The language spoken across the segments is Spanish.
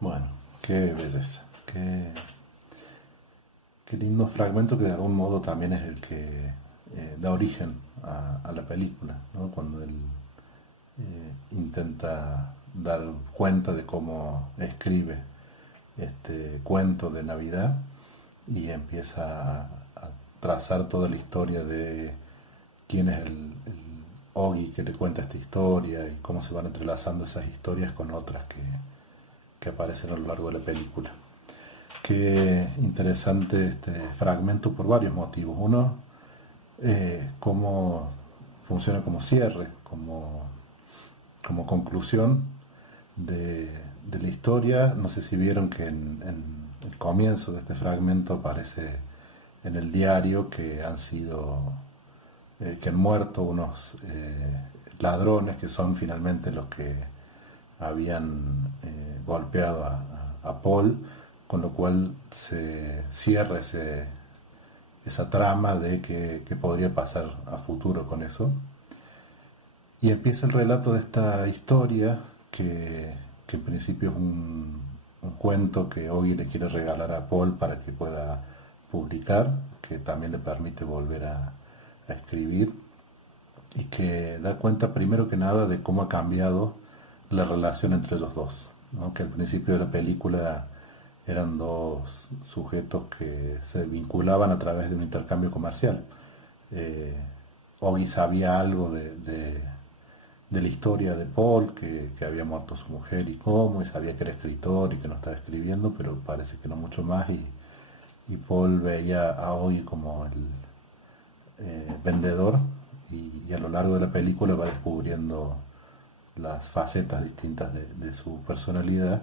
Bueno, qué belleza, qué lindo fragmento que de algún modo también es el que da origen a la película, ¿no? Cuando él intenta dar cuenta de cómo escribe este cuento de Navidad y empieza a trazar toda la historia de quién es el Ogi que le cuenta esta historia y cómo se van entrelazando esas historias con otras que aparecen a lo largo de la película. Qué interesante este fragmento por varios motivos. Uno, cómo funciona como cierre, como conclusión de la historia. No sé si vieron que en el comienzo de este fragmento aparece en el diario que que han muerto unos ladrones que son finalmente los que habían golpeado a Paul, con lo cual se cierra esa trama de qué podría pasar a futuro con eso. Y empieza el relato de esta historia que en principio es un cuento que hoy le quiere regalar a Paul para que pueda publicar, que también le permite volver a escribir y que da cuenta primero que nada de cómo ha cambiado la relación entre ellos dos, ¿no? Que al principio de la película eran dos sujetos que se vinculaban a través de un intercambio comercial. Eh, Ogi sabía algo de la historia de Paul, que había muerto su mujer y cómo, y sabía que era escritor y que no estaba escribiendo, pero parece que no mucho más, y Paul veía a Ogi como el vendedor, y a lo largo de la película va descubriendo las facetas distintas de su personalidad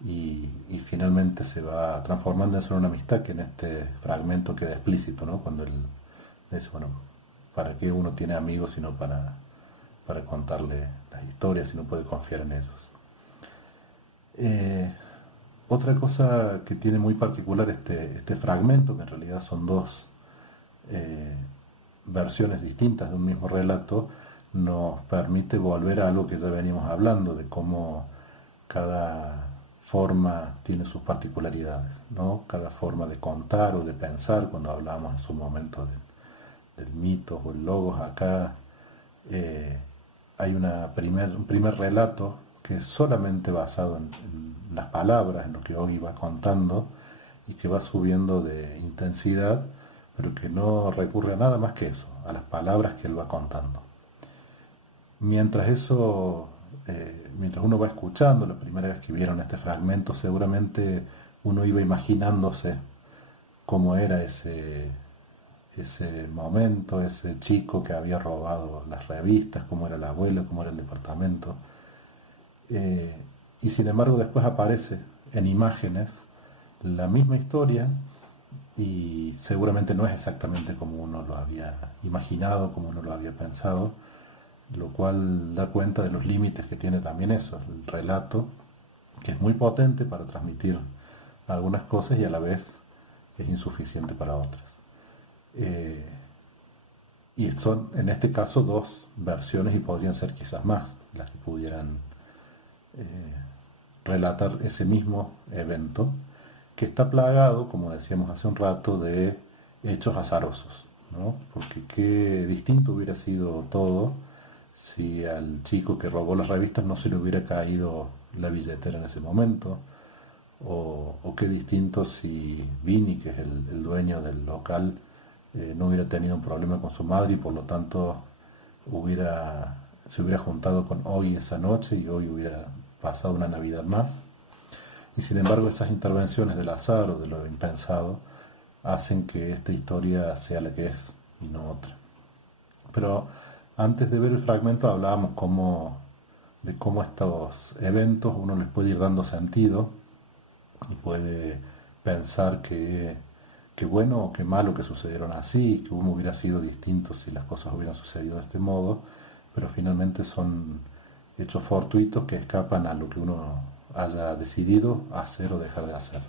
y finalmente se va transformando en una amistad que en este fragmento queda explícito, ¿no? Cuando él dice, bueno, ¿para qué uno tiene amigos sino para contarle las historias si no puede confiar en ellos? Eh, Otra cosa que tiene muy particular este fragmento, que en realidad son dos eh, versiones distintas de un mismo relato, nos permite volver a algo que ya veníamos hablando, de cómo cada forma tiene sus particularidades, ¿no? Cada forma de contar o de pensar, cuando hablábamos en su momento del mito o el logos, acá eh, hay un primer relato que es solamente basado en las palabras, en lo que Ogi va contando y que va subiendo de intensidad, pero que no recurre a nada más que eso, a las palabras que él va contando. Mientras eso, mientras uno va escuchando, la primera vez que vieron este fragmento, seguramente uno iba imaginándose cómo era ese momento, ese chico que había robado las revistas, cómo era el abuelo, cómo era el departamento. Eh, y sin embargo después aparece en imágenes la misma historia y seguramente no es exactamente como uno lo había imaginado, como uno lo había pensado, lo cual da cuenta de los límites que tiene también eso, el relato, que es muy potente para transmitir algunas cosas y a la vez es insuficiente para otras. Eh, y son en este caso dos versiones y podrían ser quizás más las que pudieran eh, relatar ese mismo evento, que está plagado, como decíamos hace un rato, de hechos azarosos, ¿no? Porque qué distinto hubiera sido todo si al chico que robó las revistas no se le hubiera caído la billetera en ese momento, o qué distinto si Vini, que es el dueño del local, no hubiera tenido un problema con su madre y por lo tanto se hubiera juntado con hoy esa noche y hoy hubiera pasado una Navidad más. Y sin embargo esas intervenciones del azar o de lo impensado hacen que esta historia sea la que es y no otra. Pero antes de ver el fragmento hablábamos de cómo estos eventos uno les puede ir dando sentido y puede pensar que bueno o que malo que sucedieron así, que uno hubiera sido distinto si las cosas hubieran sucedido de este modo, pero finalmente son hechos fortuitos que escapan a lo que uno haya decidido hacer o dejar de hacer.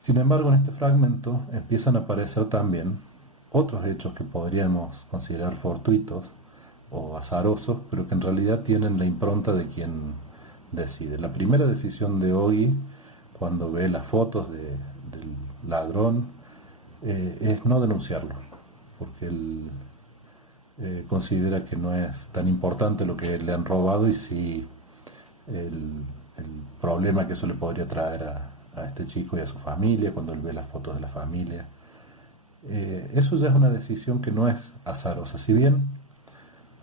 Sin embargo, en este fragmento empiezan a aparecer también otros hechos que podríamos considerar fortuitos o azarosos, pero que en realidad tienen la impronta decide. La primera decisión de hoy, cuando ve las fotos del ladrón, es no denunciarlo, porque él considera que no es tan importante lo que le han robado y sí el problema que eso le podría traer a este chico y a su familia cuando él ve las fotos de la familia. Eso ya es una decisión que no es azarosa. Si bien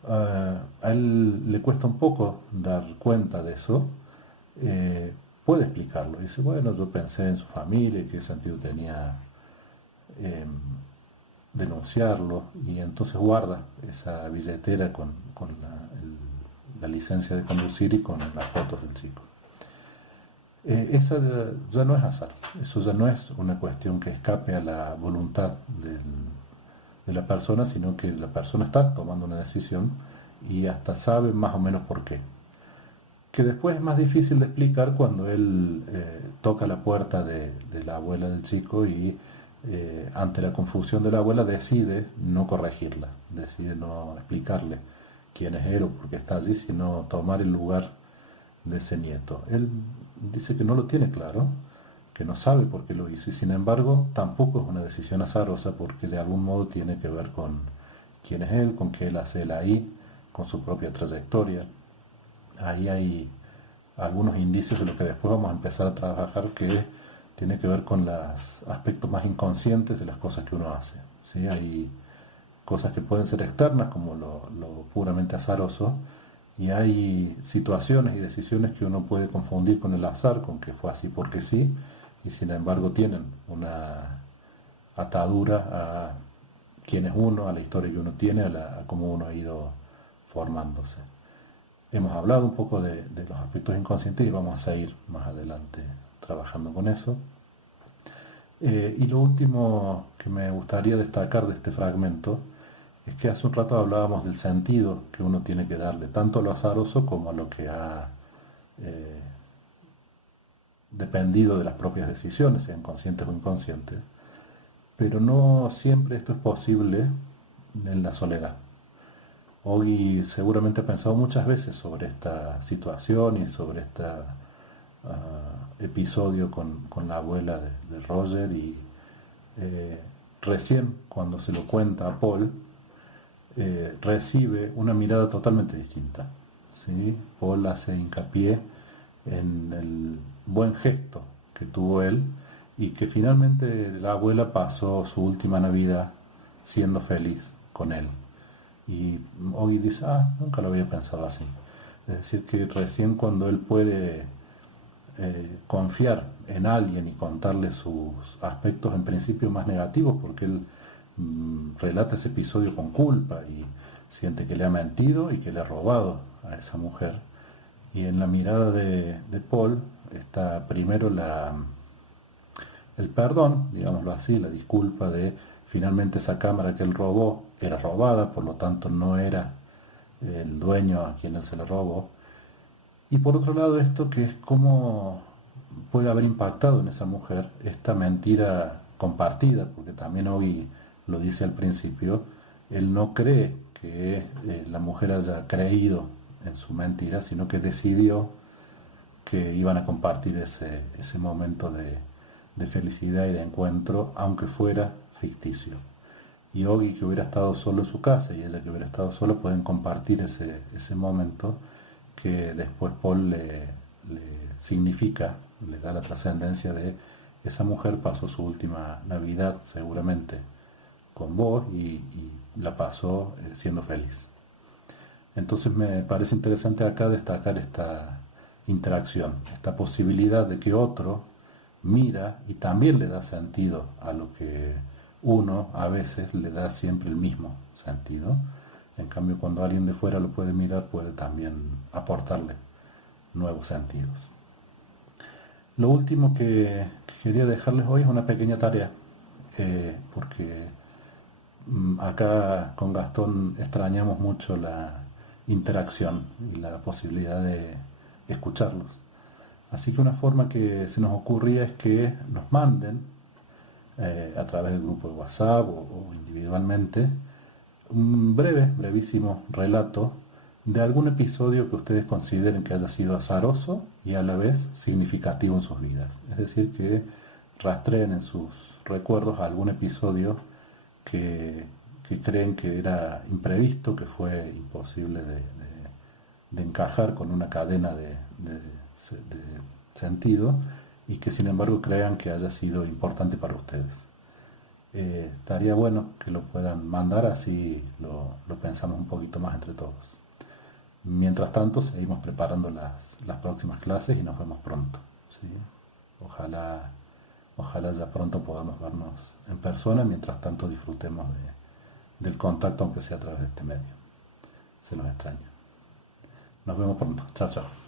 a él le cuesta un poco dar cuenta de eso, puede explicarlo. Dice, bueno, yo pensé en su familia, qué sentido tenía eh, denunciarlo, y entonces guarda esa billetera con la licencia de conducir y con las fotos del chico. Esa ya no es azar, eso ya no es una cuestión que escape a la voluntad de la persona, sino que la persona está tomando una decisión y hasta sabe más o menos por qué. Que después es más difícil de explicar cuando él toca la puerta de la abuela del chico y ante la confusión de la abuela decide no corregirla, decide no explicarle quién es él o por qué está allí, sino tomar el lugar de ese nieto. Él dice que no lo tiene claro, que no sabe por qué lo hizo y sin embargo tampoco es una decisión azarosa porque de algún modo tiene que ver con quién es él, con qué él hace él ahí, con su propia trayectoria. Ahí hay algunos indicios de lo que después vamos a empezar a trabajar que tiene que ver con los aspectos más inconscientes de las cosas que uno hace. ¿Sí? Hay cosas que pueden ser externas como lo puramente azaroso y hay situaciones y decisiones que uno puede confundir con el azar, con que fue así porque sí, y sin embargo tienen una atadura a quién es uno, a la historia que uno tiene, a cómo uno ha ido formándose. Hemos hablado un poco de los aspectos inconscientes y vamos a seguir más adelante trabajando con eso. Y lo último que me gustaría destacar de este fragmento es que hace un rato hablábamos del sentido que uno tiene que darle, tanto a lo azaroso como a lo que ha dependido de las propias decisiones, sean conscientes o inconscientes. Pero no siempre esto es posible en la soledad. Hoy seguramente he pensado muchas veces sobre esta situación y sobre este episodio con la abuela de Roger y recién cuando se lo cuenta a Paul recibe una mirada totalmente distinta. ¿Sí? Paul hace hincapié en el buen gesto que tuvo él y que finalmente la abuela pasó su última Navidad siendo feliz con él. Y hoy dice, nunca lo había pensado así. Es decir, que recién cuando él puede confiar en alguien y contarle sus aspectos en principio más negativos, porque él relata ese episodio con culpa y siente que le ha mentido y que le ha robado a esa mujer. Y en la mirada de Paul está primero el perdón, digámoslo así, la disculpa de finalmente esa cámara que él robó era robada, por lo tanto no era el dueño a quien él se la robó. Y por otro lado esto que es cómo puede haber impactado en esa mujer esta mentira compartida, porque también hoy lo dice al principio, él no cree que la mujer haya creído en su mentira, sino que decidió que iban a compartir ese momento de felicidad y de encuentro, aunque fuera ficticio. Y Ogi, que hubiera estado solo en su casa, y ella que hubiera estado sola, pueden compartir ese momento que después Paul le significa, le da la trascendencia de esa mujer pasó su última Navidad seguramente con vos y la pasó siendo feliz. Entonces me parece interesante acá destacar esta interacción, esta posibilidad de que otro mira y también le da sentido a lo que uno a veces le da siempre el mismo sentido. En cambio, cuando alguien de fuera lo puede mirar, puede también aportarle nuevos sentidos. Lo último que quería dejarles hoy es una pequeña tarea, porque acá con Gastón extrañamos mucho la interacción y la posibilidad de escucharlos. Así que una forma que se nos ocurría es que nos manden a través del grupo de WhatsApp o individualmente un brevísimo relato de algún episodio que ustedes consideren que haya sido azaroso y a la vez significativo en sus vidas. Es decir, que rastreen en sus recuerdos algún episodio que creen que era imprevisto, que fue imposible de encajar con una cadena de sentido y que sin embargo crean que haya sido importante para ustedes. Estaría bueno que lo puedan mandar, así lo pensamos un poquito más entre todos. Mientras tanto, seguimos preparando las próximas clases y nos vemos pronto, ¿sí? Ojalá ya pronto podamos vernos en persona, mientras tanto disfrutemos del contacto, aunque sea a través de este medio. Se los extraña. Nos vemos pronto. Chao, chao.